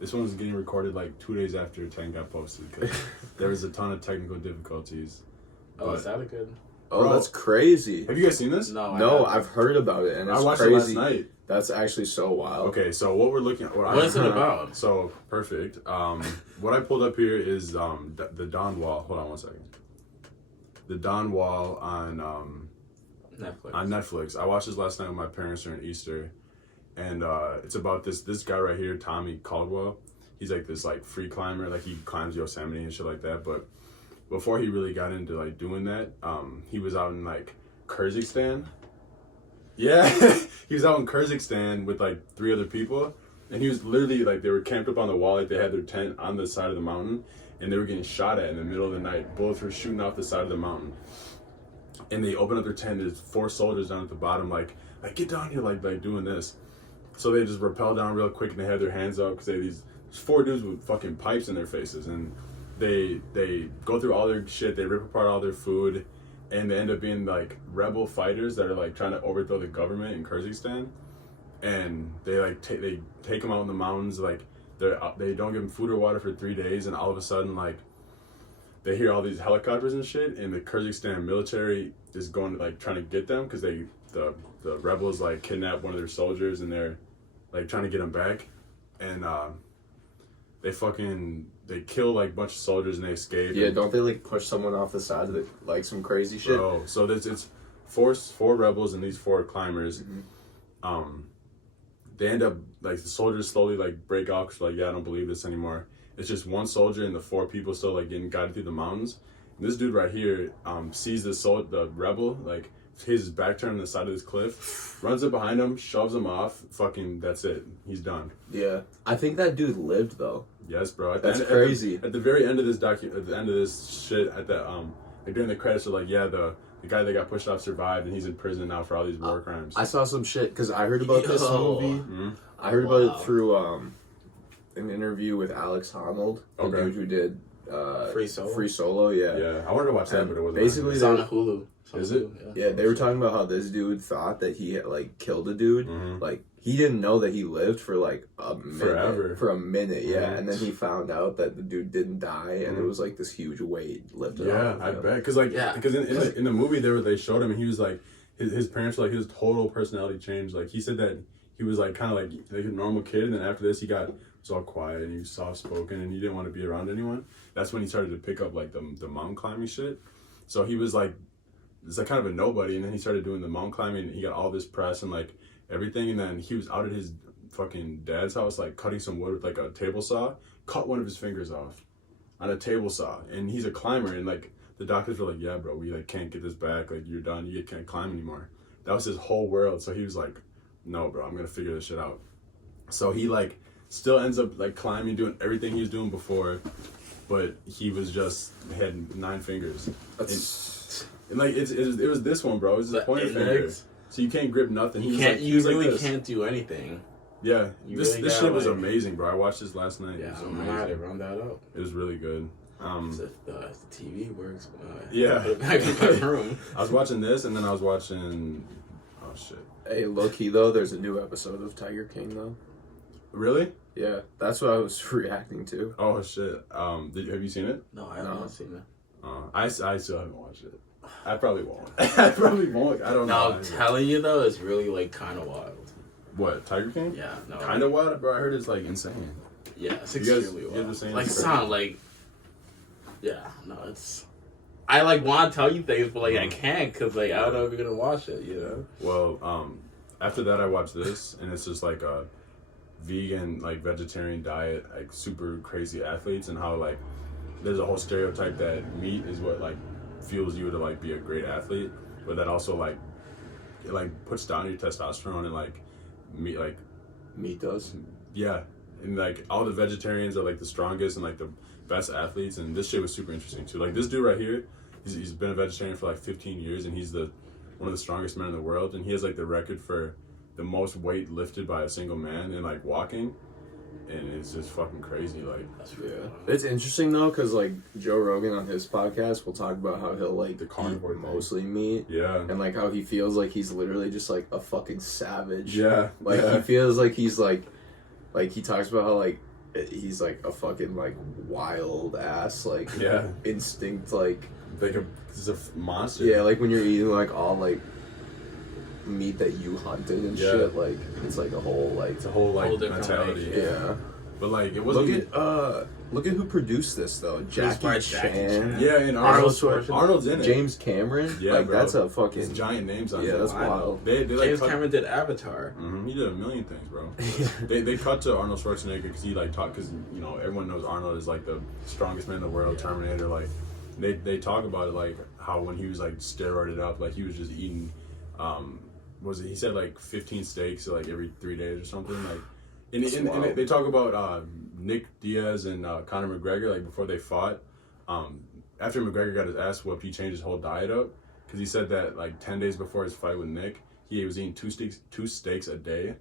This one was getting recorded like 2 days after 10 got posted because there was a ton of technical difficulties. Oh, is that a good? Oh, bro, that's crazy. Have you guys seen this? No, I've heard about it, and it's I watched crazy. it last night. That's actually so wild. Okay, so what we're looking at... What is it about? So, perfect. What I pulled up here is the Don Wall. Hold on one second. The Don Wall on Netflix. On Netflix. I watched this last night with my parents during Easter. And it's about this guy right here, Tommy Caldwell. He's like this like free climber. Like he climbs Yosemite and shit like that. But before he really got into like doing that, he was out in like Kyrgyzstan. Yeah, he was out in Kyrgyzstan with like 3 other people, and he was literally like they were camped up on the wall, like they had their tent on the side of the mountain, and they were getting shot at in the middle of the night. Bullets were shooting off the side of the mountain, and they open up their tent. There's 4 soldiers down at the bottom, like get down here, like doing this. So they just rappel down real quick, and they have their hands up because they have these 4 dudes with fucking pipes in their faces, and they go through all their shit. They rip apart all their food. And they end up being like rebel fighters that are like trying to overthrow the government in Kyrgyzstan, and they like they take them out in the mountains. Like they don't give them food or water for 3 days, and all of a sudden like they hear all these helicopters and shit, and the Kyrgyzstan military is going to like trying to get them because the rebels like kidnap one of their soldiers, and they're like trying to get him back, and they kill like a bunch of soldiers and they escape. Yeah, don't they like push someone off the side of it, like some crazy shit? Oh, so it's four rebels and these 4 climbers. Mm-hmm. They end up like the soldiers slowly like break off because like, yeah, I don't believe this anymore. It's just one soldier and the 4 people still like getting guided through the mountains. And this dude right here sees the rebel like his back turned on the side of this cliff, runs up behind him, shoves him off. Fucking, that's it. He's done. Yeah, I think that dude lived though. Yes, bro. That's crazy. At the very end of this at the end of this shit, at the like during the credits, are like, yeah, the guy that got pushed off survived, and he's in prison now for all these war crimes. I saw some shit because I heard about this movie. Mm-hmm. I heard about it through an interview with Alex Honnold, the dude who did Free Solo. Yeah. I wanted to watch that, but it wasn't. Basically, it's on Hulu. Is it? Yeah, they were talking about how this dude thought that he had like killed a dude. Mm-hmm. Like he didn't know that he lived for like a minute. Forever. For a minute, yeah. Mm-hmm. And then he found out that the dude didn't die, and it was like this huge weight lifted off. Yeah, I bet. Because in the movie they showed him, and he was like his parents were like his total personality changed. Like he said that he was like kind of like a normal kid, and then after this he was all quiet and he was soft spoken and he didn't want to be around anyone. That's when he started to pick up like the mountain climbing shit. So he was like. It's like kind of a nobody, and then he started doing the mountain climbing, and he got all this press and like everything, and then he was out at his fucking dad's house like cutting some wood with like a table saw, cut one of his fingers off on a table saw, and he's a climber, and like the doctors were like, yeah bro, we like can't get this back, like you're done, you can't climb anymore. That was his whole world. So he was like, no bro, I'm gonna figure this shit out. So he like still ends up like climbing, doing everything he was doing before, but he was just had 9 fingers. And like it was this one, bro. It was his pointer finger, so you can't grip nothing. You really can't do anything. Yeah, this shit was amazing, bro. I watched this last night. Yeah, I'm gonna have to run that up. It was really good. If the TV works, yeah. Put it back in my room. I was watching this, and then I was watching. Oh shit. Hey, low key though, there's a new episode of Tiger King though. Really? Yeah, that's what I was reacting to. Oh shit. Have you seen it? No, I have not seen it. I still haven't watched it. I probably won't. I probably won't. I don't know. No, I'm telling you though, it's really like kind of wild. What, Tiger King? Yeah, no. Kind of wild, bro. I heard it's like insane. Yeah, it's extremely wild. Like it's not like. Yeah, no, it's. I like want to tell you things, but like I can't because like I don't know if you're gonna watch it. You know. Well, after that I watched this, and it's just like a vegan, like vegetarian diet, like super crazy athletes, and how like there's a whole stereotype that meat is what like fuels you to like be a great athlete, but that also like it like puts down your testosterone, and like meat does. Yeah, and like all the vegetarians are like the strongest and like the best athletes, and this shit was super interesting too. Like this dude right here, he's been a vegetarian for like 15 years, and he's one of the strongest men in the world, and he has like the record for the most weight lifted by a single man in like walking. And it's just fucking crazy, like. That's really fun. It's interesting though, cause like Joe Rogan on his podcast will talk about how he'll like the carnivore mostly meat, and like how he feels like he's literally just like a fucking savage. Yeah, like he feels like he's like he talks about how like he's like a fucking like wild ass like Yeah. instinct like he's a monster. Yeah, like when you're eating like all like meat that you hunted and shit, like it's like a whole like it's a whole mentality. Yeah. But like it wasn't. Look at who produced this though. Jackie Chan. Yeah, and Arnold's in it. James Cameron. Yeah, like bro. That's a fucking It's giant names on it. Yeah, that's wild. They James Cameron did Avatar. He did a million things, bro. they cut to Arnold Schwarzenegger because he like talked because you know everyone knows Arnold is like the strongest man in the world, Terminator. Like they talk about it like how when he was like steroided up, like he was just eating. He said like 15 steaks like every 3 days or something like. And they talk about Diaz and Conor McGregor like before they fought. After McGregor got his ass whooped, he changed his whole diet up because he said that like 10 days before his fight with Nick, he was eating two steaks a day,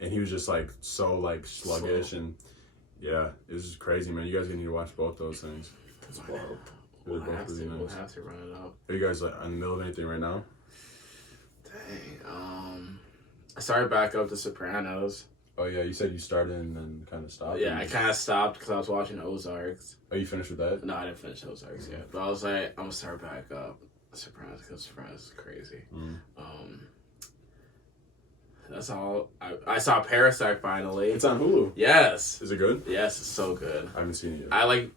and he was just like so like sluggish and yeah, it was just crazy, man. You guys need to watch both those things. That's wild. We'll have to run it up. Are you guys like in the middle of anything right now? Dang. I started back up to Sopranos. Oh yeah, you said you started and then kind of stopped. Yeah, I kind of stopped because I was watching Ozarks. Oh, you finished with that? No, I didn't finish Ozarks yet. But I was like, I'm gonna start back up Sopranos because Sopranos is crazy. That's all. I saw Parasite finally. It's on Hulu. Yes. Is it good? Yes, it's so good. I haven't seen it yet.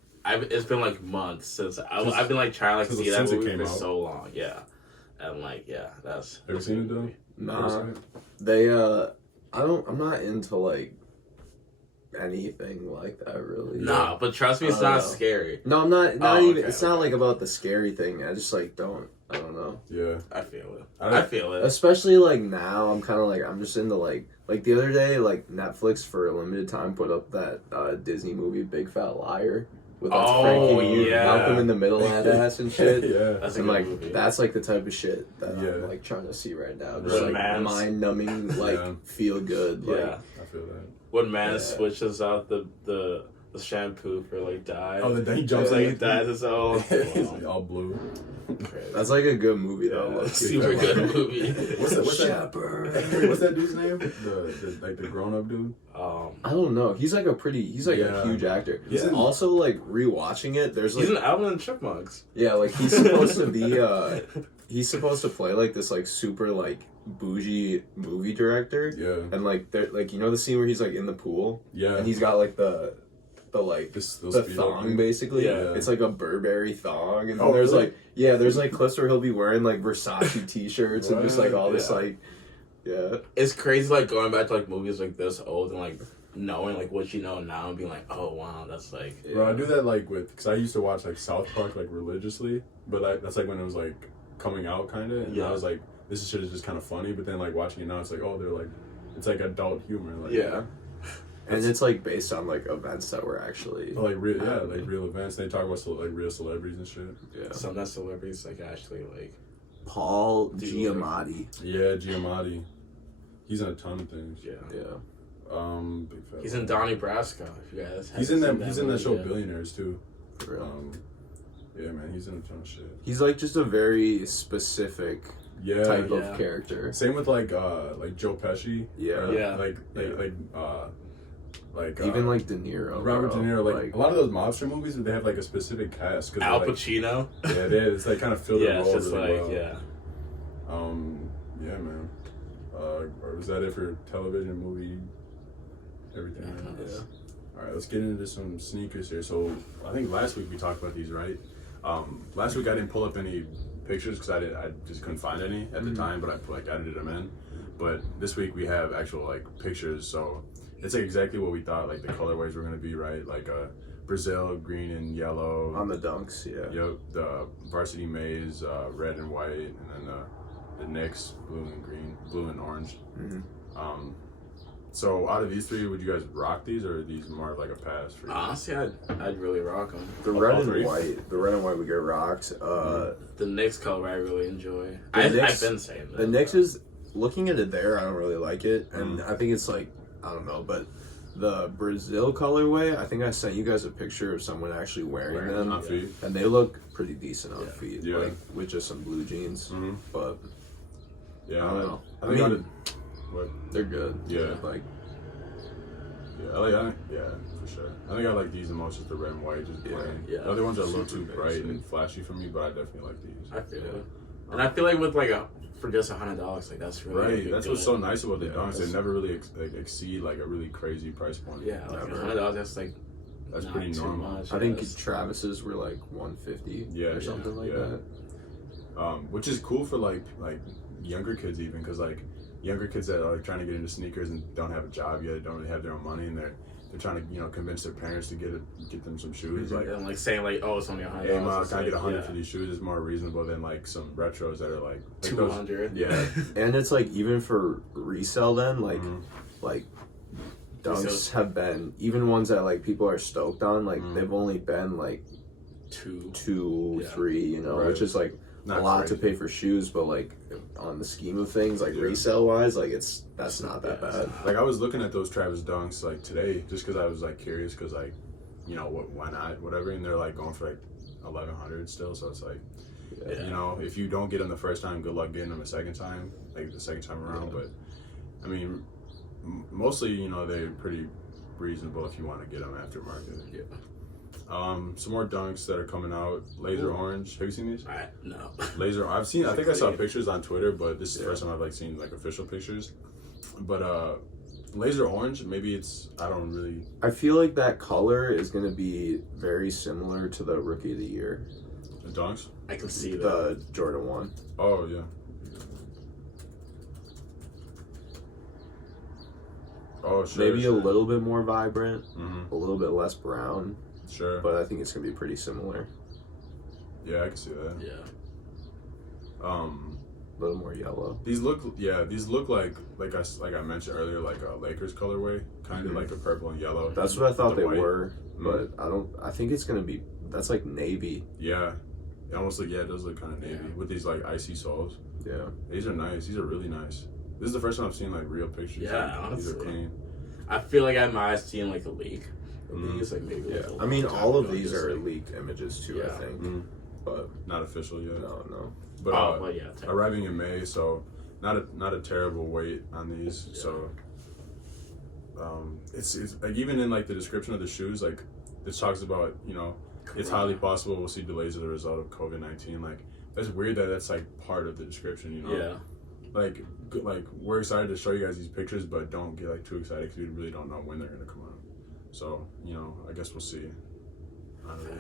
It's been like months since I've been like trying to see that movie for so long. Yeah, and like that's. Ever seen it though? Nah. I'm not into like anything like that really. Nah, but trust me, it's not scary. No, I'm not even. Okay, it's not like about the scary thing. I just like don't. I don't know. Yeah, I feel it. I feel it. Especially like now, I'm kind of like I'm just into like the other day, like Netflix for a limited time put up that Disney movie Big Fat Liar. With Frankie Malcolm in the Middle ass and shit. Yeah, that's like movie. That's like the type of shit that I'm like trying to see right now. Just like mind numbing, like feel good. Like, I feel that. When man switches out the shampoo for like dye. Oh, then he jumps like dyes his own. He's like all blue. Crazy. That's like a good movie though. Super good movie. What's that dude's name? The grown up dude. I don't know. He's like a huge actor. Yeah. Also, like rewatching it, there's like he's an Alvin and Chipmunks. Yeah, like he's supposed to be. He's supposed to play like this like super like bougie movie director. Yeah. And like like you know the scene where he's like in the pool. Yeah. And he's got like the thong basically. Yeah. It's like a Burberry thong, and there's like clips where he'll be wearing like Versace t-shirts and just like all this like. Yeah. It's crazy like going back to like movies like this old and like knowing like what you know now and being like, oh wow, that's like. Yeah. Bro, I do that like because I used to watch like South Park like religiously, but that's like when it was like coming out kind of, and I was like, this shit is just kind of funny, but then like watching it now, it's like, oh, they're like, it's like adult humor, like and it's like based on like events that were actually like real, like real events. They talk about like real celebrities and shit. Yeah, some of that celebrities like actually like Paul Giamatti. Yeah, Giamatti. He's in a ton of things. Yeah. Big fat. He's in Donnie Brasco. If you guys. He's in that. He's in that show Billionaires too. For real. Yeah, man, he's in a ton of shit. He's like just a very specific type of character. Same with like Joe Pesci. Like even like Deniro. Robert De Niro. Like a lot of those mobster movies, they have like a specific cast. Al Pacino. Yeah, it is. They kind of fill their role really well. Yeah, man. Or was that it for television, movie, everything? All right, let's get into some sneakers here. So I think last week we talked about these, right? Last week I didn't pull up any pictures because I just couldn't find any at the time, but I edited them in. But this week we have actual like pictures, so it's like exactly what we thought. Like the colorways were gonna be right, like Brazil green and yellow on the dunks. Yeah. Yep. The varsity maize red and white, and then the Knicks blue and orange. Mm-hmm. So out of these three, would you guys rock these, or are these more like a pass for you? Honestly, I'd really rock them. The red and white would get rocked. The Knicks color I really enjoy. I've been saying that. The Knicks is looking at it there. I don't really like it, and I think it's like I don't know, but the Brazil colorway. I think I sent you guys a picture of someone actually wearing them, on feet. And they look pretty decent on feet, yeah. like with just some blue jeans. Mm-hmm. But yeah, I don't know. I mean, they're good. Yeah, like yeah, for for sure. I think I like these the most, just the red and white, just plain. Yeah. The other ones are a little too bright and flashy for me, but I definitely like these. I feel it. And I feel like with like for just $100, like that's really right. That's what's so nice about the Dunks. They never really exceed like a really crazy price point. Yeah, like $100. That's pretty normal. Much, I think Travis's were like $150 or something like that. Which is cool for like younger kids even, because like younger kids that are like trying to get into sneakers and don't have a job yet, don't really have their own money, and they're trying to convince their parents to get them some shoes, like saying like, oh, it's only $100. Hey, mom, can I get $100 for these shoes? Is more reasonable than like some retros that are like $200. Yeah, and it's like even for resell, then like Dunks have been, even ones that like people are stoked on, like they've only been like two, 3, right. Which is like not a lot crazy to pay for shoes, but like on the scheme of things, like resale wise, like that's not that bad. Like I was looking at those Travis Dunks like today, just because I was like curious, because like why not, whatever, and they're like going for like 1,100 still, so it's like if you don't get them the first time, good luck getting them the second time around. But I mean, mostly they're pretty reasonable if you want to get them aftermarket. Yeah. Some more Dunks that are coming out. Laser Orange. Have you seen these? No. Laser. I think I saw pictures on Twitter, but this is the first time I've like seen like official pictures. But Laser Orange, maybe it's, I don't really. I feel like that color is gonna be very similar to the Rookie of the Year. The Dunks. I can see the Jordan 1. Oh yeah. Oh sure. Maybe a little bit more vibrant, a little bit less brown. Sure. But I think it's gonna be pretty similar. Yeah, I can see that. Yeah. A little more yellow. These look like I mentioned earlier, like a Lakers colorway, kind of like a purple and yellow. That's what I thought they were, but I think it's gonna be, that's like navy. Yeah. It almost like, it does look kind of navy with these like icy soles. Yeah. These are nice. These are really nice. This is the first time I've seen like real pictures. Yeah, honestly. These are clean. I feel like I might have seen like a leak. These, like maybe I mean, all of these are leaked images too, I think, but not official yet. No. But arriving in May, so not a terrible wait on these. Yeah. So it's like, even in like the description of the shoes, like it talks about it's highly possible we'll see delays as a result of COVID-19. Like that's weird that that's like part of the description. Yeah. Like we're excited to show you guys these pictures, but don't get like too excited because we really don't know when they're gonna come out. So, I guess we'll see. Okay.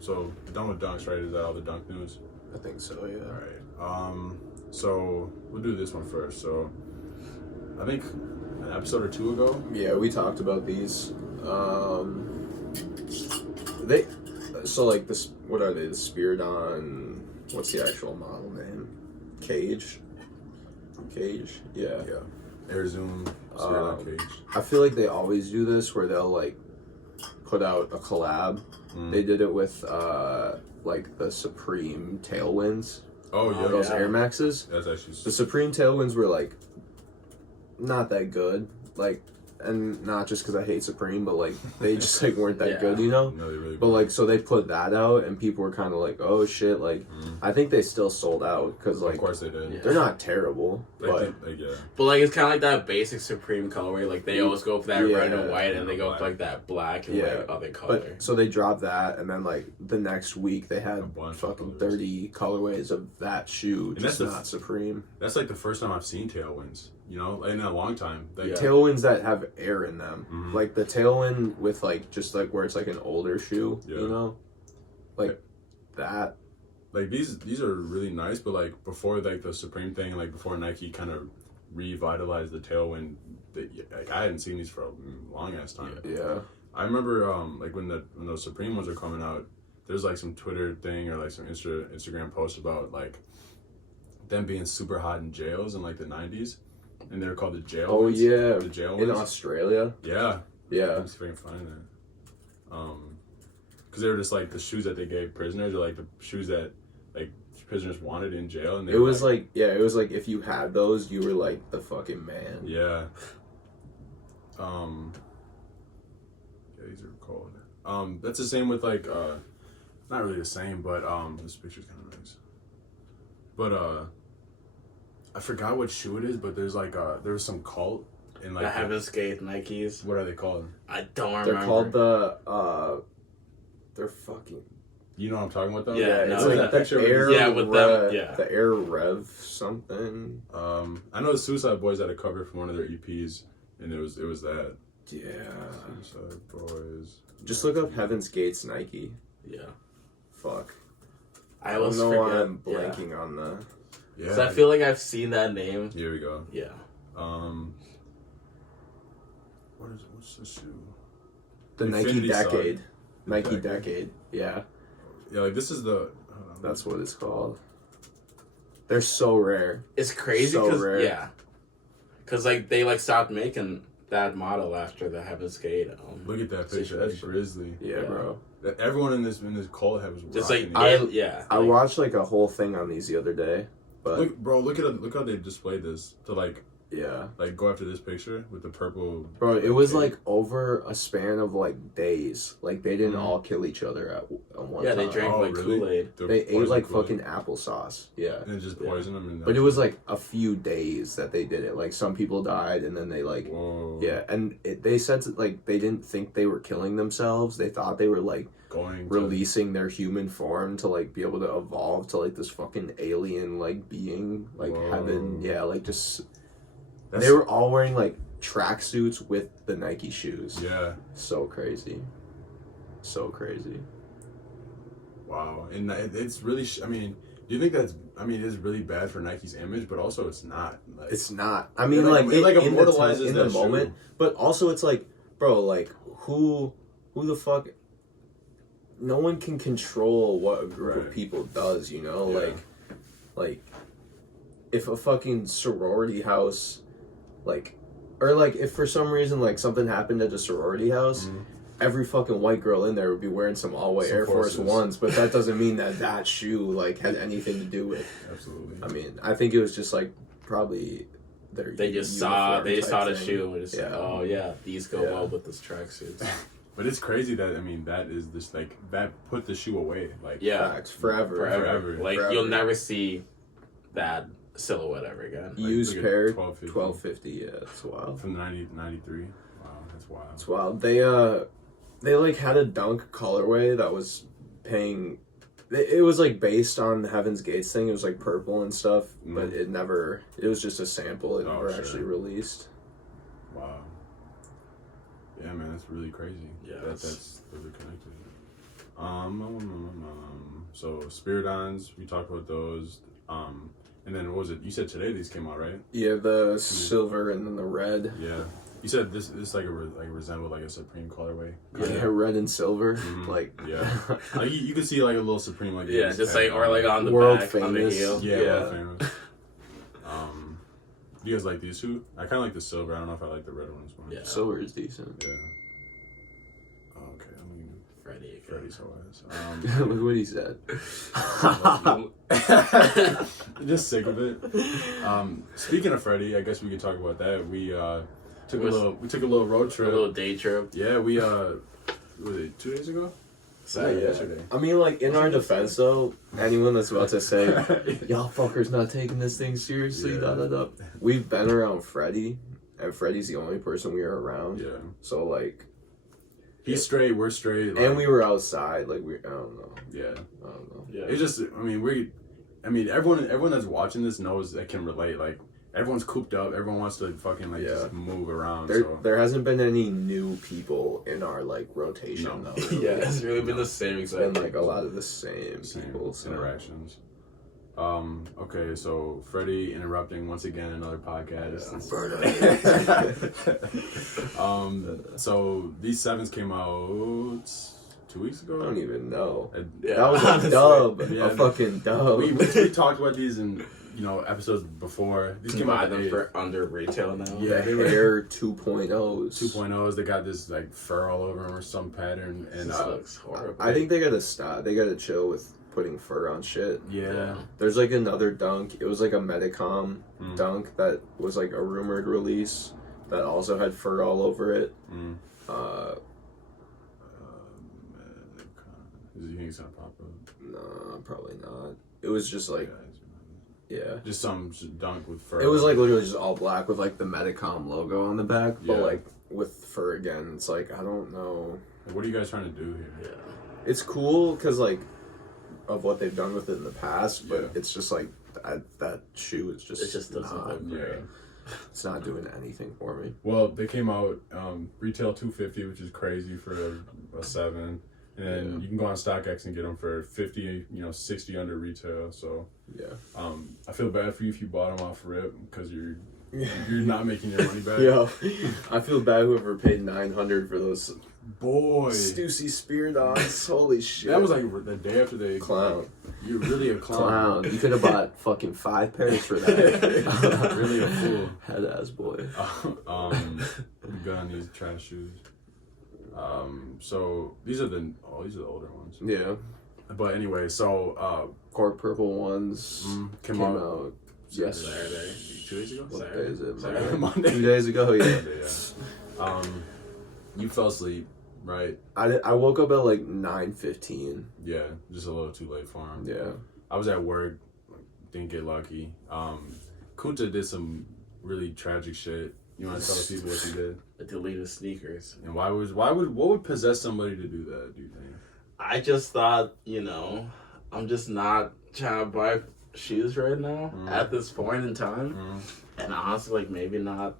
So done with Dunks, right? Is that all the Dunk news? I think so, yeah. Alright. So we'll do this one first. So I think an episode or 2 ago. Yeah, we talked about these. What are they? The Spiridon, what's the actual model name? Cage, yeah. Air Zoom, Cage. I feel like they always do this where they'll like put out a collab. They did it with like the Supreme Tailwinds. Oh yeah, those Air Maxes. That's actually the Supreme Tailwinds were like not that good, like, and not just because I hate Supreme, but like they just like weren't that good, No, they really but like so they put that out and people were kind of like, oh shit, like I think they still sold out because like of course they did. They're not terrible, but like it's kind of like that basic Supreme colorway. Like they always go for that red and white, and they go for like that black and like other color. But so they dropped that, and then like the next week they had fucking 30 colorways of that shoe. And just that's not Supreme. That's like the first time I've seen Tailwinds. In a long time. Like, Tailwinds that have air in them. Like the Tailwind with like just like where it's like an older shoe, like that. Like these are really nice, but like before like the Supreme thing, like before Nike kind of revitalized the Tailwind, like I hadn't seen these for a long ass time. Yeah. I remember like when those Supreme ones were coming out, there's like some Twitter thing or like some Instagram post about like them being super hot in jails in like the 90s. And they're called the jail. Oh ones. yeah, the jail in ones. Australia. Yeah. Let's see if I can find that. Because they were just like the shoes that they gave prisoners, or like the shoes that like prisoners wanted in jail, and it was like if you had those, you were like the fucking man. Yeah. These are cold. That's the same with like not really the same, but this picture's kind of nice. But I forgot what shoe it is, but there's like there's some cult in like the Heaven's Gate Nikes. What are they called? I don't remember. They're called they're fucking. You know what I'm talking about though? Yeah, it's like that the Air. The Air Rev something. I know the Suicide Boys had a cover from one of their EPs, and it was that. Yeah. Suicide Boys. Just look up Heaven's Gates Nike. Yeah. Fuck. I don't know why I'm blanking on the. Yeah. So I feel like I've seen that name. Here we go. Yeah. What's the shoe? The Nike Decade. Nike Decade. Yeah. Yeah, like this is the. That's what it's called. They're so rare. It's crazy because yeah, because like they like stopped making that model after the Heaven's Gate. Look at that picture. That's Grizzly. Yeah, bro. Everyone in this cult was just like I watched like a whole thing on these the other day. But look how they displayed this to like. Yeah. Like, go after this picture with the purple... Bro, it was, like, over a span of, like, days. Like, they didn't all kill each other at one time. Yeah, they drank, Kool-Aid. They ate, like, fucking applesauce. Yeah. And it just poisoned them. But it was, like, a few days that they did it. Like, some people died, and then they, like... Whoa. Yeah, and they said, like, they didn't think they were killing themselves. They thought they were, like... releasing their human form to, like, be able to evolve to, like, this fucking alien, like, being. Like, heaven. Yeah, like, just... They were all wearing, like, tracksuits with the Nike shoes. Yeah. So crazy. So crazy. Wow. And it's really... I mean, do you think that's... I mean, it's really bad for Nike's image, but also it's not. Like, it's not. I mean, like it immortalizes in the moment. But also it's like, bro, like, who the fuck... No one can control what a group of people does, you know? Yeah. Like, if a fucking sorority house... Like, or like if for some reason like something happened at a sorority house, every fucking white girl in there would be wearing some all-white Air Force Ones, but that doesn't mean that shoe like had anything to do with. Absolutely. I mean, I think it was just like probably they just saw the shoe and were just like, oh yeah, these go well with this tracksuits. But it's crazy that that is this like that put the shoe away like forever. Like you'll never see that silhouette ever again. Used pair, $12.50. Yeah, that's wild. From 93. Wow, that's wild. It's wild. They like had a dunk colorway that was paying. It was like based on the Heaven's Gates thing. It was like purple and stuff, but it never. It was just a sample. It never actually released. Wow. Yeah, man, that's really crazy. Yeah, that's really connected. So Spiridons, we talked about those. And then what was it? You said today these came out, right? Yeah, the silver and then the red. Yeah. You said this like resembled like a Supreme colorway. Yeah, red and silver. Like like you could see like a little Supreme like just like or like on the world back, famous. on the heel. Yeah, world famous. Do you guys like these two? I kind of like the silver. I don't know if I like the red ones more. Yeah, silver is decent. Yeah. Oh, okay, I mean Freddie's so ass. Look what he said. Just sick of it. Speaking of Freddie, I guess we could talk about that. We took a little road trip. A little day trip. Yeah, we was it 2 days ago? Yesterday. I mean, like, in our defense, though, anyone that's about to say, y'all fuckers not taking this thing seriously, we've been around Freddie, and Freddie's the only person we are around. Yeah. So, like... He's straight, we're straight. Like, and we were outside, like, I don't know. Yeah. I don't know. Yeah. It's just, I mean, everyone that's watching this knows that can relate, like, everyone's cooped up. Everyone wants to fucking just move around. There hasn't been any new people in our like rotation. No. Though, really. Yeah, it's really been the same. It's been like a lot of the same people interactions. Okay, so Freddie interrupting once again another podcast. So these sevens came out 2 weeks ago. I don't even know. That was a dub. A fucking dub. We talked about these in episodes before. These came out for under retail now. Yeah, they were Hare 2.0s. 2.0s. They got this like fur all over them or some pattern, and this looks horrible. I think they gotta stop. They gotta chill with putting fur on shit. Yeah. There's like another dunk. It was like a Medicom dunk that was like a rumored release that also had fur all over it. Do you think it's gonna pop up? No, probably not. It was just like Yeah. Just some dunk with fur. It was like literally just all black with like the Medicom logo on the back, but Yeah. like with fur again. It's like, I don't know. What are you guys trying to do here? Yeah. It's cool because like of what they've done with it in the past, but it's just like that shoe is just. It just doesn't look great. It's not doing anything for me. Well, they came out retail $250, which is crazy for a 7. And then you can go on StockX and get them for $50, $60 under retail. So I feel bad for you if you bought them off rip because you're not making your money back. Yo, I feel bad whoever paid $900 for those Stussy Spiridons. Holy shit! That was like the day after they clown. You're really a clown. You could have bought fucking 5 pairs for that. Really a fool. Head ass boy. We got on these trash shoes. So these are the older ones. Yeah. But anyway, so Cork purple ones came out yesterday. 2 days ago. What day is it? Saturday. Monday. 2 days ago. Yeah. Yeah. You fell asleep, right? I woke up at like 9:15. Yeah, just a little too late for him. Yeah. I was at work, didn't get lucky. Kunta did some really tragic shit. You want to tell the people what he did? The deleted sneakers. And what would possess somebody to do that, do you think? I just thought, I'm just not trying to buy shoes right now at this point in time. And honestly, like, maybe not.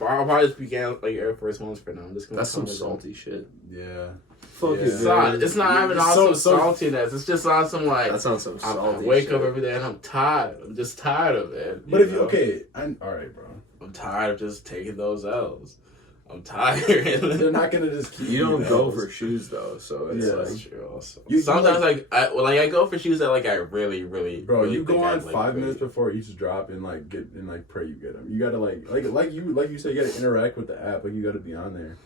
I'll probably just begin like Air Force Ones for now. I'm just gonna. That's some salty shit. Yeah. Fuck it. It's not even on some saltiness. It's just on some like. That's on some salty. I wake up every day and I'm tired. I'm just tired of it. But if you all right, bro. I'm tired of just taking those L's. I'm tired. They're not gonna just keep. You don't go for shoes though, so it's that's true. Also, sometimes I go for shoes that like I really. Bro, really you go on 5 really. minutes before each drop and like get and like pray you get them. You gotta like you said, you gotta interact with the app. Like you gotta be on there.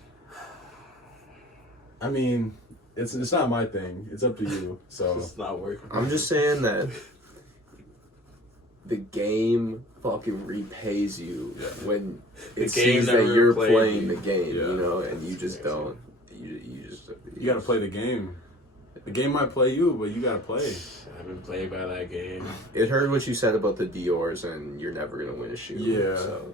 I mean, it's not my thing. It's up to you. So it's not working. I'm just saying that the game fucking repays you when it sees that you're playing the game, and you just don't. You gotta play the game. The game might play you, but you gotta play. I've been played by that game. It heard what you said about the Diors, and you're never gonna win a shoe. Yeah, so,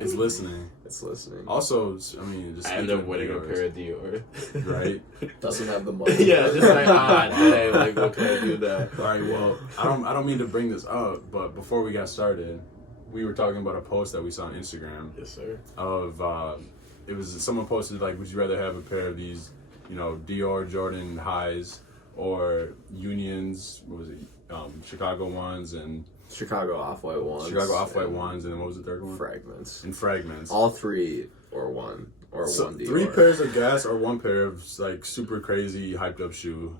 It's listening. It's listening. Also, I mean, just I end up winning a pair of Dior. Right? Doesn't have the money. Yeah, just like dang, like what can I do that? All right, well, I don't mean to bring this up, but before we got started, we were talking about a post that we saw on Instagram. Yes, sir. Of it was someone posted like, would you rather have a pair of these, Dior Jordan highs or Unions? What was it? Chicago ones and Chicago Off-White ones. And then what was the third one? Fragments. All three or one or one Dior. 3 pairs of gas or 1 pair of like super crazy hyped up shoe.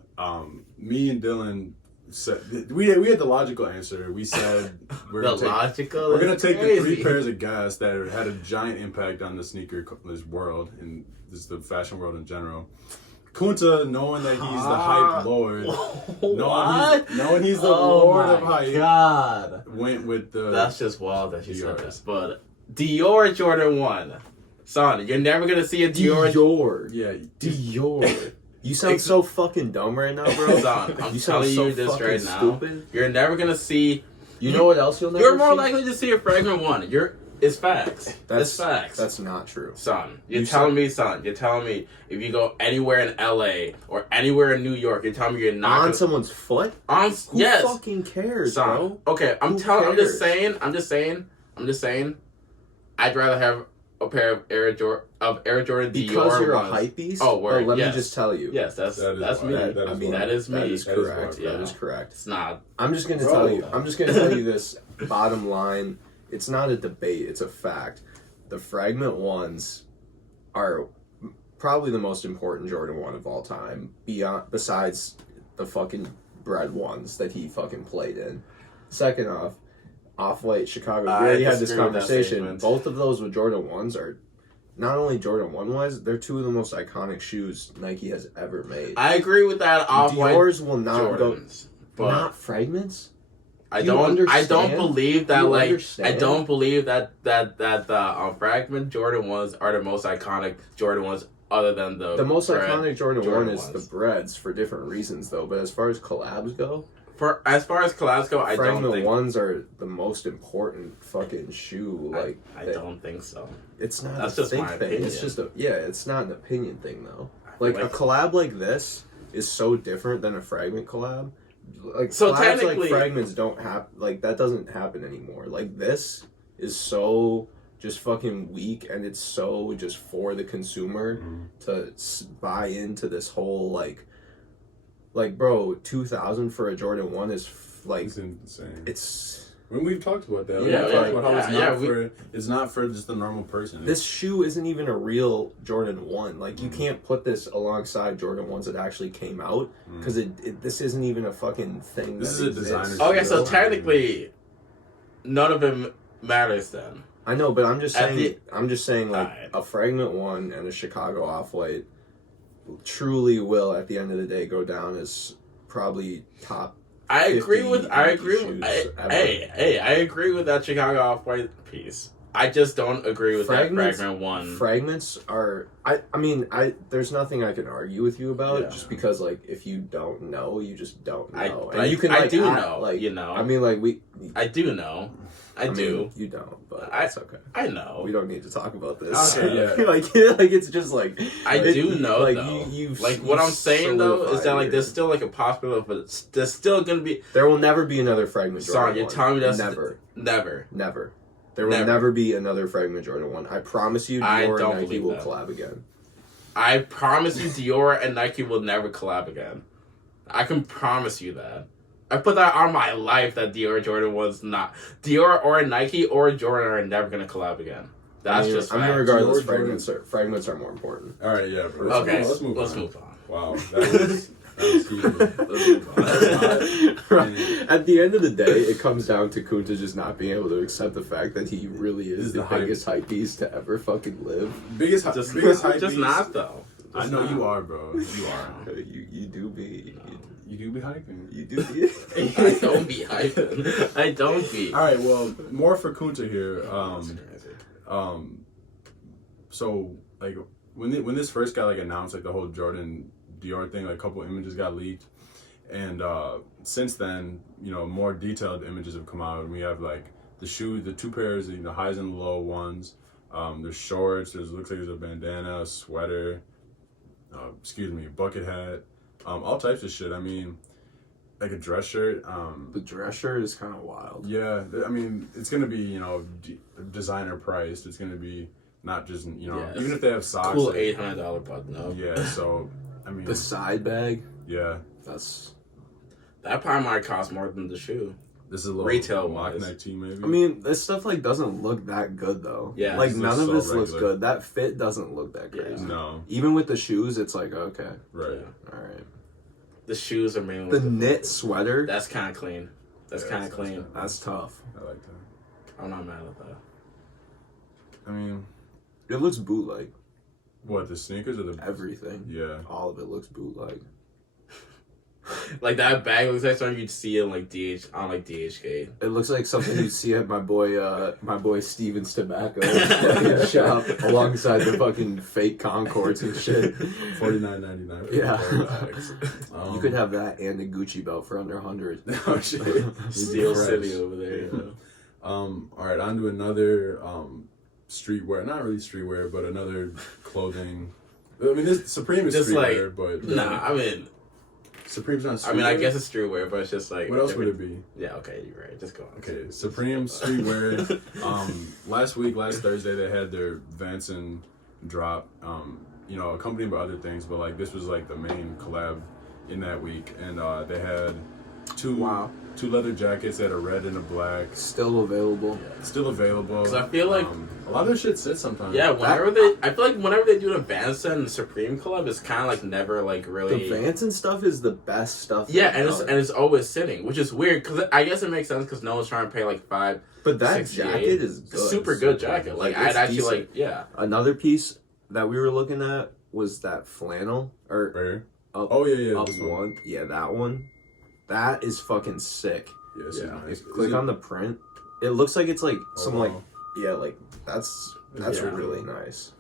Me and Dylan said we had the logical answer. We said we're gonna take the 3 pairs of gas that had a giant impact on the sneaker world and this the fashion world in general. Kunta, knowing that he's the hype lord, knowing he's the lord of hype, God, went with the. That's just wild that you said that. But Dior Jordan 1, son, you're never gonna see a Dior. Yeah, Dior. You sound so fucking dumb right now, bro. Son, I'm telling you this right now. Stupid. You're never gonna see. You know what else you'll never? You're more likely to see a Fragment 1. It's facts. It's facts. That's not true. Son, you're telling me if you go anywhere in LA or anywhere in New York, you're telling me you're not on someone's foot? Who fucking cares, son, bro? Okay, I'm just saying, I'd rather have a pair of Air Jordan because Dior you're ones. a hypebeast. Oh, word. Let me just tell you. Yes, that's me. That is me. That is correct. That is correct. It's not. I'm just gonna tell you. I'm just gonna tell you this bottom line. It's not a debate, it's a fact. The Fragment ones are probably the most important Jordan 1 of all time, besides the fucking bread ones that he fucking played in. Second off, Off-White Chicago. We already had this conversation. Both of those with Jordan 1s are not only Jordan 1 wise, they're 2 of the most iconic shoes Nike has ever made. I agree with that. Off-White Dior's will not Jordans, go, but not Fragments. I don't believe that the Fragment Jordan ones are the most iconic Jordan ones other than the most iconic Jordan 1 is ones. the breads for different reasons though, but as far as collabs go, For as far as collabs go, I don't Fragment think ones are the most important fucking shoe. Like I don't think so. It's not. That's a just thing my thing. opinion. It's just it's not an opinion thing though. Like a like- collab like this is so different than a Fragment collab. Like So collabs technically- like Fragments don't have like that doesn't happen anymore. Like this is so just fucking weak, and it's so just for the consumer to buy into this whole like bro, 2,000 for a Jordan 1 is like It's insane. it's When we've talked about that, Yeah, we've talked about how yeah, it's not for just the normal person. this shoe isn't even a real Jordan 1. Like, you can't put this alongside Jordan 1s that actually came out, because this isn't even a fucking thing. This that is a designer exists. shoe. Okay, so That's technically, none of it matters then. I know, but I'm just At saying, like, Alright. a Fragment 1 and a Chicago Off-White truly will, at the end of the day, go down as probably top. I agree with. I 50 agree. With, shoes ever. I agree with that Chicago Off-White piece. I just don't agree with that Fragment one. Fragments are. I mean, there's nothing I can argue with you about, Yeah. just because, like, if you don't know, you just don't know. I you can. I Like, do act, know. Like, You know. I mean, like I do know. I do. mean, you don't, but I- it's okay. I know. We don't need to talk about this. Okay, yeah. like it's just like I do know, like, though. You've Like, what I'm saying, though, is that, like, there's still, like, a possibility, but there's still gonna be... there will never be another Fragment Jordan Sorry, you're 1. telling me that's... never. Never. There will Never. never be another Fragment Jordan 1. I promise you, I Dior don't and Nike believe will that. collab again. I promise you Dior and Nike will never collab again. I can promise you that. I put that on my life that Dior Jordan was not... Dior or Nike or Jordan are never gonna collab again. That's just fact. regardless, Dior, fragments are more important. All right, yeah, bro. Okay, Let's move let's on. move on. Wow, that was heated. Let's move on. Right. At the end of the day, it comes down to Kunta just not being able to accept the fact that he really is the biggest hype beast to ever fucking live. Biggest hype Just beast. not, though. I know you are, bro. You are. You do be. You do be hyping. You do be. I don't be hyping. I don't be. All right, well, more for Kunta here. So like when this first got like announced, like the whole Jordan Dior thing, like a couple images got leaked, and since then, you know, more detailed images have come out, and we have like the shoe, the two pairs, you know, highs and low ones. There's shorts. Looks like there's a bandana, a sweater. Bucket hat. All types of shit. I mean, like a dress shirt. The dress shirt is kind of wild. Yeah, I mean, it's gonna be, you know, designer priced. It's gonna be not just, you know, Yes. even if they have socks. Cool like, $800 button up. Yeah, so I mean, The side bag, yeah, that's. That probably might cost more than the shoe. this is a little Retail mock wise. neck tee maybe. I mean, this stuff like doesn't look that good though. Yeah. like This none looks of so this looks regular. good. That fit doesn't look that Yeah. crazy. no, Even with the shoes, it's like okay, right. Yeah. all right. The shoes are mainly The knit sweater, That's kind of clean. That's Yeah, kind of that's clean. kinda- that's tough. I like that. I'm not mad at that. I mean, It looks bootleg. what, the sneakers or the Everything, Yeah, all of it looks bootleg. Like that bag looks like something you'd see in like DHgate. It looks like something you'd see at my boy Steven's Tobacco fucking shop alongside the fucking fake Concords and shit. $49.99. Yeah. You could have that and a Gucci belt for under 100. Oh shit. Steel Fresh. City over there. You know? All right, on to another streetwear. Not really streetwear, but another clothing. I mean, this Supreme is Just streetwear, but Nah, I mean, Supreme's not streetwear. I mean, I guess it's streetwear, but it's just like What else would it be? Yeah, okay, you're right. Just go on. Okay, Supreme streetwear. Last Thursday they had their Vanson drop. You know, accompanied by other things, but like this was like the main collab in that week, and they had two leather jackets that are red and a black. Still available. Still available. Because I feel like a lot of their shit sits sometimes. yeah, I feel like whenever they do the Vanson and Supreme collab, it's kind of like never like really. The Vanson stuff is the best stuff. Yeah, they've and done. it's always sitting, which is weird because I guess it makes sense because no one's trying to pay like $5. But that 68. jacket is good. Super good jacket. Like I'd it's actually decent. like yeah. Another piece that we were looking at was that flannel or Where? up. Oh yeah, up this one. Yeah, that one. That is fucking sick. Yeah, this is nice. Click on the print. It looks like it's like some wow. like yeah, like that's Yeah. really nice.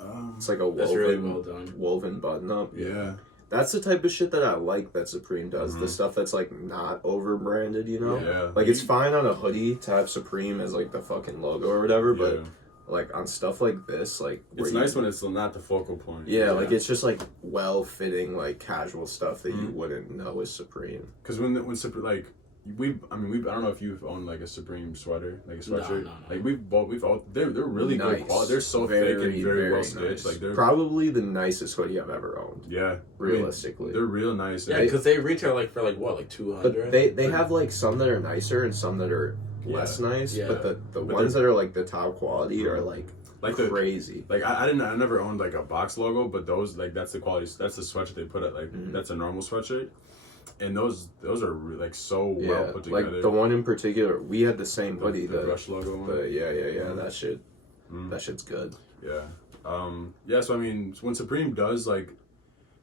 Um, It's like a That's really well done. woven button up. yeah. That's the type of shit that I like that Supreme does. The stuff that's like not over branded, you know? Yeah. Like it's fine on a hoodie to have Supreme as like the fucking logo or whatever, but like on stuff like this, like it's nice when it's not the focal point. Yeah, like it's just like well fitting, like casual stuff that you wouldn't know is Supreme. Because when Supreme, like I don't know if you've owned like a Supreme sweater, like a sweatshirt. No. Like we've all they're really nice. Good quality. They're so thick and very well stitched. Nice. Like they're probably the nicest hoodie I've ever owned. Yeah, realistically, they're real nice. Yeah, because they retail like for like what, like 200. But they have like some that are nicer and some that are less nice. Yeah. But the ones that are like the top quality are like crazy. I never owned like a box logo, but those like that's the quality. That's the sweatshirt they put at like that's a normal sweatshirt. And those are like so well put together. Like the one in particular, we had the same hoodie. The brush logo one. Yeah. That shit. That shit's good. Yeah. So I mean, when Supreme does like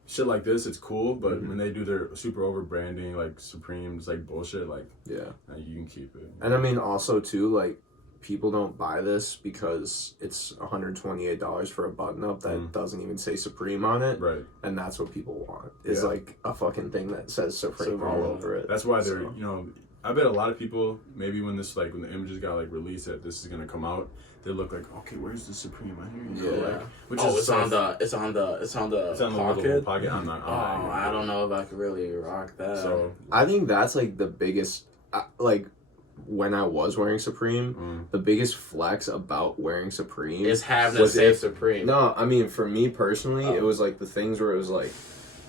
shit like this, it's cool. But when they do their super over branding, like Supreme's like bullshit, like you can keep it. And I mean, also too, like people don't buy this because it's $128 for a button-up that doesn't even say Supreme on it. Right. And that's what people want. Is like a fucking thing that says Supreme all over it. That's why they're, I bet a lot of people, maybe when the images got like released that this is going to come out, they look like, okay, where's the Supreme on here? It's on the pocket. I don't know if I could really rock that. So I think that's like the biggest, like, when I was wearing Supreme, the biggest flex about wearing Supreme is having to say Supreme. No, I mean for me personally, it was like the things where it was like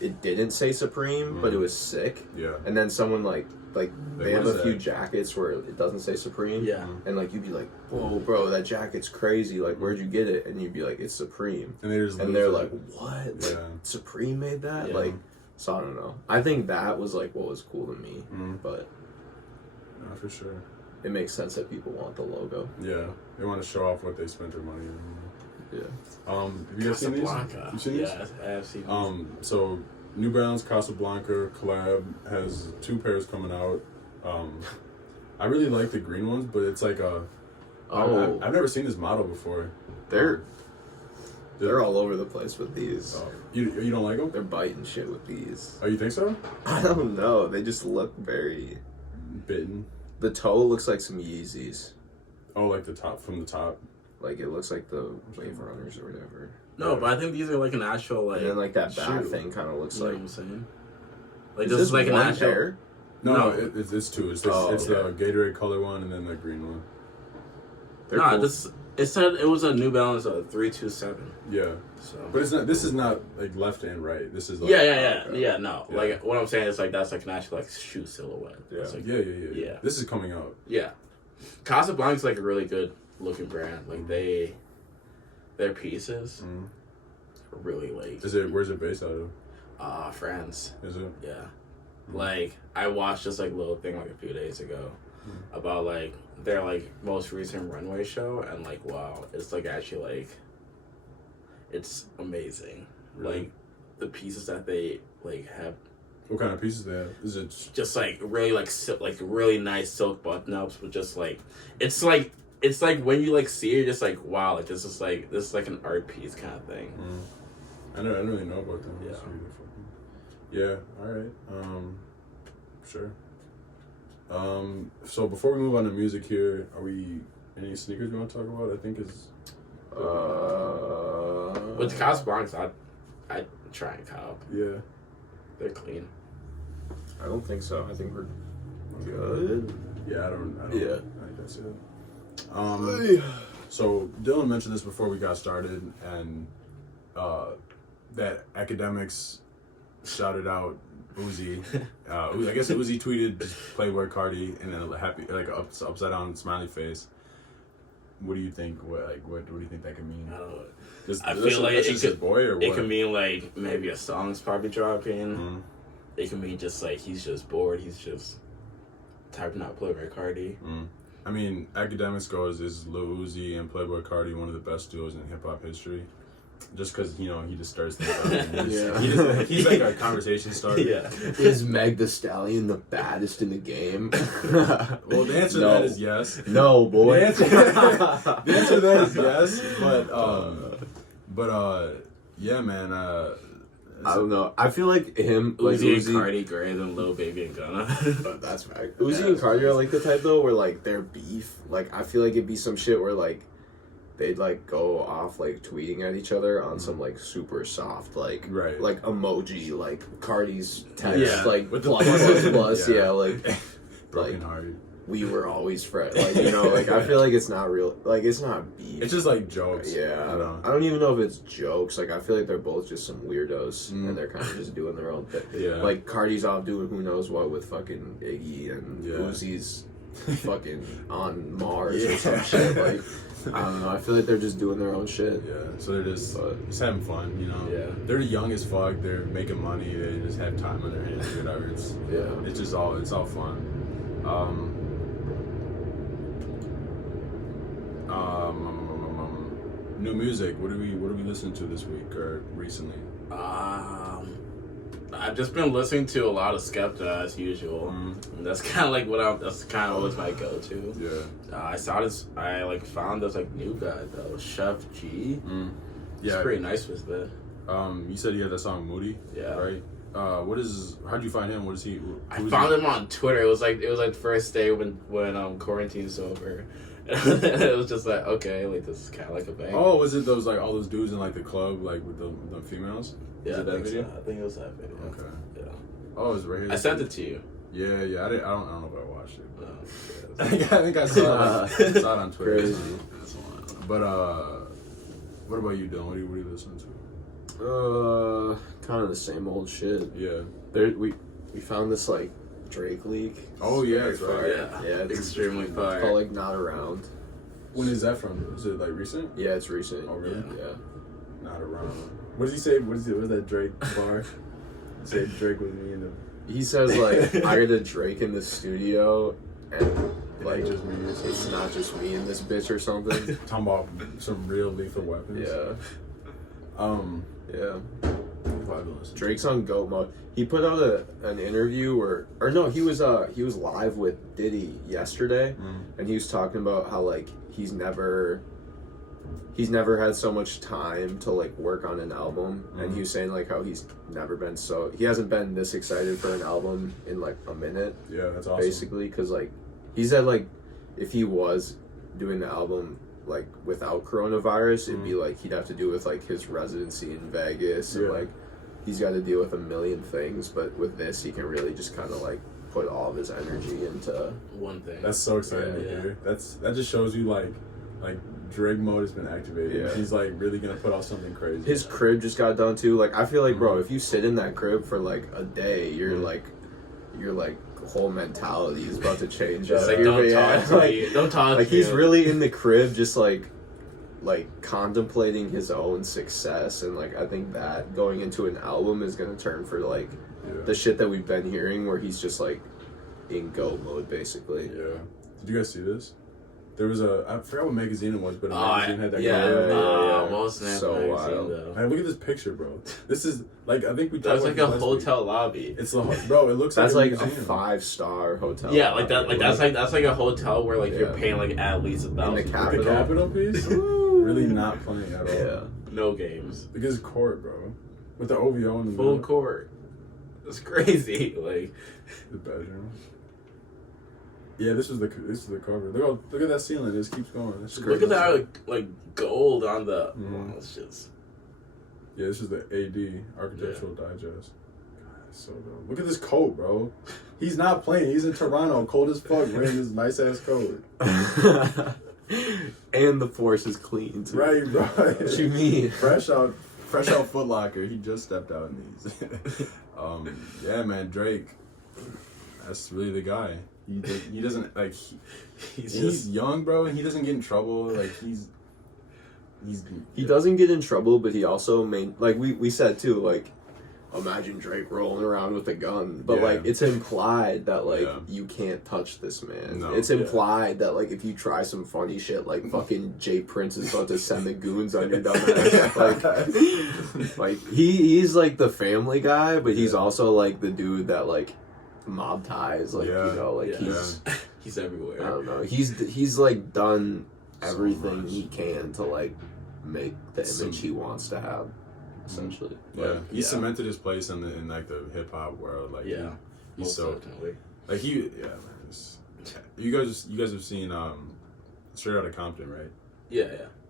it didn't say Supreme, but it was sick. Yeah. And then someone like they have a few jackets where it doesn't say Supreme. Yeah. And like you'd be like, whoa, bro, that jacket's crazy. Like, where'd you get it? And you'd be like, it's Supreme. And they're like, what? Like, Supreme made that? Yeah. Like, so I don't know. I think that was like what was cool to me, but. No, for sure. It makes sense that people want the logo. Yeah, they want to show off what they spent their money on. Yeah. Have you guys seen these? You seen these? Yeah, I have seen these. So New Balance Casablanca collab has 2 pairs coming out. I really like the green ones, but it's like I've never seen this model before. They're all over the place with these. You don't like them? They're biting shit with these. Oh, you think so? I don't know. They just look very bitten. The toe looks like some Yeezys. Oh, like the top from the top. Like it looks like the Waverunners or whatever. No, but I think these are like an actual like. And then like that bat thing kind of looks like. You know what I'm saying? Like this is like an actual pair? No, it's 2. It's the Gatorade color one and then the green one. Cool. It said it was a New Balance 327. Yeah. So, but it's not. This is not like left and right. This is like No, like what I'm saying is like that's like an actual like shoe silhouette. Yeah. Like, yeah. This is coming out. Yeah. Casablanca's like a really good looking brand. Like their pieces are really like. Where's it based out of? France. Is it? Yeah. Like I watched this like little thing like a few days ago about like their like most recent runway show, and like wow, it's like actually like it's amazing. Really? Like the pieces that they like have. What kind of pieces they have? Is it just like really like really nice silk button ups, but just like it's like when you like see it, you're just like wow, like this is like an art piece kind of thing. I don't really know about them. Yeah. All right. Sure. So before we move on to music here, are we any sneakers we want to talk about? I think is. With the Casablanca, I try and cop. Yeah. They're clean. I don't think so. I think we're good. Yeah, I don't. Yeah. I think that's it. So Dylan mentioned this before we got started, and that academics shouted out Uzi. I guess Uzi tweeted just Playboy Cardi and then a happy upside down smiley face. What do you think? What do you think that could mean? I don't know. I feel like it could, boy or what? It could mean like maybe a song's probably dropping. It could mean just like he's just bored. He's just typing out Playboy Cardi. I mean, academics goes is Lil Uzi and Playboy Cardi one of the best duos in hip hop history. Just because he just starts thinking he's like a conversation starter. Yeah. Is Meg the Stallion the baddest in the game? Well, the answer to that is yes. No, boy. The answer to that is yes, but yeah, man. I don't know. I feel like him, like Uzi Uzi and Cardi greater than Lil Baby and Gunna. That's right. Uzi and Cardi are like the type though where like their beef. Like I feel like it'd be some shit where like they'd like go off like tweeting at each other on some like super soft like like emoji like Cardi's text like with plus like broken heart. We were always friends, like you know, like I feel like it's not real, like it's not beef. It's just like jokes. Yeah, I don't even know if it's jokes. Like I feel like they're both just some weirdos, and they're kind of just doing their own thing. Yeah, like Cardi's off doing who knows what with fucking Iggy, and Uzi's fucking on Mars or some shit. Like I don't know. I feel like they're just doing their own shit. Yeah, so they're just having fun, you know. Yeah, they're young as fuck. They're making money. They just have time on their hands. Whatever. It's all fun. New music. What do we listen to this week or recently? I've just been listening to a lot of Skepta as usual. And that's kind of like that's kind of always my go-to. Yeah. I saw this. I like found this like new guy though, Chef G. Yeah. He's pretty nice with it. You said he had that song Moody. Yeah. Right. How'd you find him? What is he? I found him on Twitter. It was like the first day when quarantine's over. It was just like, okay, like this is kind of like a bang. Oh, was it those like all those dudes in like the club like with the females? Yeah, is it that video? So. I think it was that video. Okay. Yeah. Oh, it's right here. I sent it to you. Yeah. I don't know if I watched it. But Yeah, I think I saw it on Twitter. Crazy. But what about you, Dylan? What are you listening to? Kind of the same old shit. Yeah. We found this like Drake leak. Oh yeah, that's right. Yeah, it's extremely fire. It's called like Not Around. When is that from? Is it like recent? Yeah, it's recent. Oh really? Yeah. Not Around. What does he say? What is that Drake bar? He said Drake with me in the. He says like I got a Drake in the studio, and like just me. It's not just me and this bitch or something. Talking about some real lethal weapons. Yeah. Yeah. Drake's on GOAT mode. He put out an interview he was live with Diddy yesterday, and he was talking about how like he's never had so much time to like work on an album, and he was saying like how he hasn't been this excited for an album in like a minute. Yeah, that's awesome. Basically, because like he said like if he was doing the album like without coronavirus, it'd be like he'd have to do with like his residency in Vegas and like he's got to deal with a million things, but with this he can really just kind of like put all of his energy into one thing. That's so exciting to hear. That just shows you like Drake mode has been activated. Yeah. He's like really gonna put out something crazy. His crib just got done too. Like I feel like bro, if you sit in that crib for like a day, your whole mentality is about to change. Just like don't talk to me. Don't talk like to me. he's really in the crib just like contemplating his own success, and like I think that going into an album is gonna turn for like the shit that we've been hearing where he's just like in GOAT mode basically. Yeah. Did you guys see this? There was I forgot what magazine it was, but a magazine had that. What was that so magazine wild. though? Man, look at this picture, bro. This is like I think we. That's like a hotel lobby. It's bro. It looks that's like a 5-star hotel. Yeah, like that. Like that's like a hotel where like you're paying like at least $1,000. In the Capitol piece. Really not playing at all. Yeah. No games. Because court, bro, with the OVO in the full middle. court. It's crazy. Like the bedroom. Yeah, this is the cover. Look at that ceiling. It just keeps going. Look at that like gold on the. Oh, it's just. Yeah, this is the AD Architectural Digest. God, that's so dope. Look at this coat, bro. He's not playing. He's in Toronto, cold as fuck, wearing this nice ass coat. And the force is clean too. Right, bro. What you mean? Fresh out Foot Locker. He just stepped out in these. Yeah, man, Drake. That's really the guy. He doesn't like. He's young, bro, and he doesn't get in trouble. Like he doesn't get in trouble, but he also like we said too. Like, imagine Drake rolling around with a gun, but like it's implied that like you can't touch this man. No, it's implied that like if you try some funny shit, like fucking Jay Prince is about to send the goons on your dumb ass. Like he's like the family guy, but he's also like the dude that like. Mob ties, like you know, like he's everywhere. I don't know. He's like done everything he can to like make the image he wants to have. essentially. Yeah, Like, he cemented his place in like the hip hop world. Like yeah, he's most so definitely. like he yeah. You guys have seen Straight Outta Compton, right? Yeah.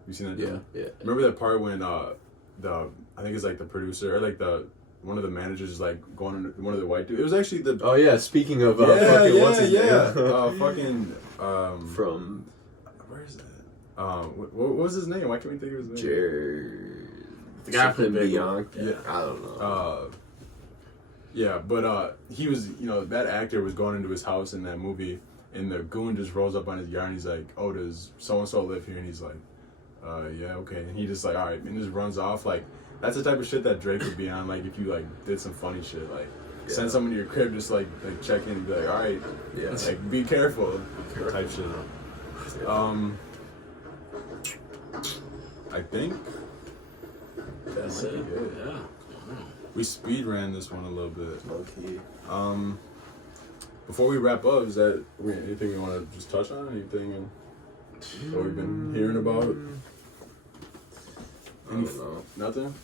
You seen that? yeah, Joe? yeah. Remember that part when I think it's like the producer or like one of the managers is like going into one of the white dudes. It was actually the Oh yeah, speaking of what's his name? From where is that? What was his name? Why can't we think of his name? The guy from Big Beyond. Yeah. I don't know. Yeah, but he was, that actor was going into his house in that movie, and the goon just rolls up on his yard and he's like, "Oh, does so and so live here?" And he's like, "Yeah, okay." And he just like, "All right," and just runs off. Like that's the type of shit that Drake would be on. Like if you like did some funny shit, like send someone to your crib, just like check in and be like, "All right, Yeah. like be careful," type shit. I think That's might it. be it. Yeah. We speed ran this one a little bit. Low key. Before we wrap up, is that anything we want to just touch on? Anything that we've been hearing about? I don't know. Nothing?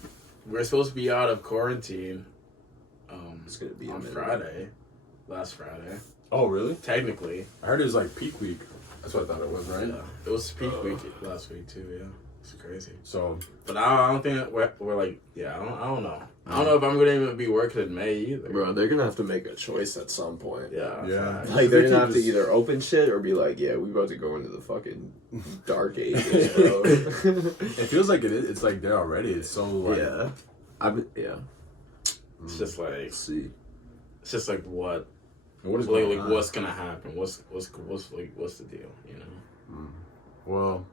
We're supposed to be out of quarantine. It's gonna be on a minute. Friday, last Friday. Oh, really? Technically, I heard it was like peak week. That's what I thought it was, right? yeah, it was peak week last week too. Yeah, it's crazy. So, But I don't think we're like, yeah, I don't know. I don't know if I'm gonna even be working in May either. Bro, they're gonna have to make a choice at some point. Yeah. Yeah. facts. Like they're They gonna keep have to just- either open shit or be like, yeah, we about to go into the fucking dark ages, bro. it feels like it is. It's like there already. It's so like. yeah. It's just like Let's see. it's just like what What is like, going like on? what's gonna happen? What's the deal? You know. Well,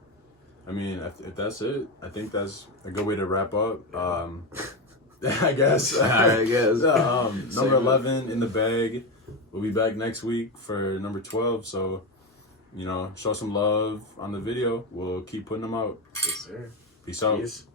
I mean, if that's it, I think that's a good way to wrap up. I guess. I guess. Number 11 in the bag. We'll be back next week for number 12. So, show some love on the video. We'll keep putting them out. Yes, sir. Peace out. Peace.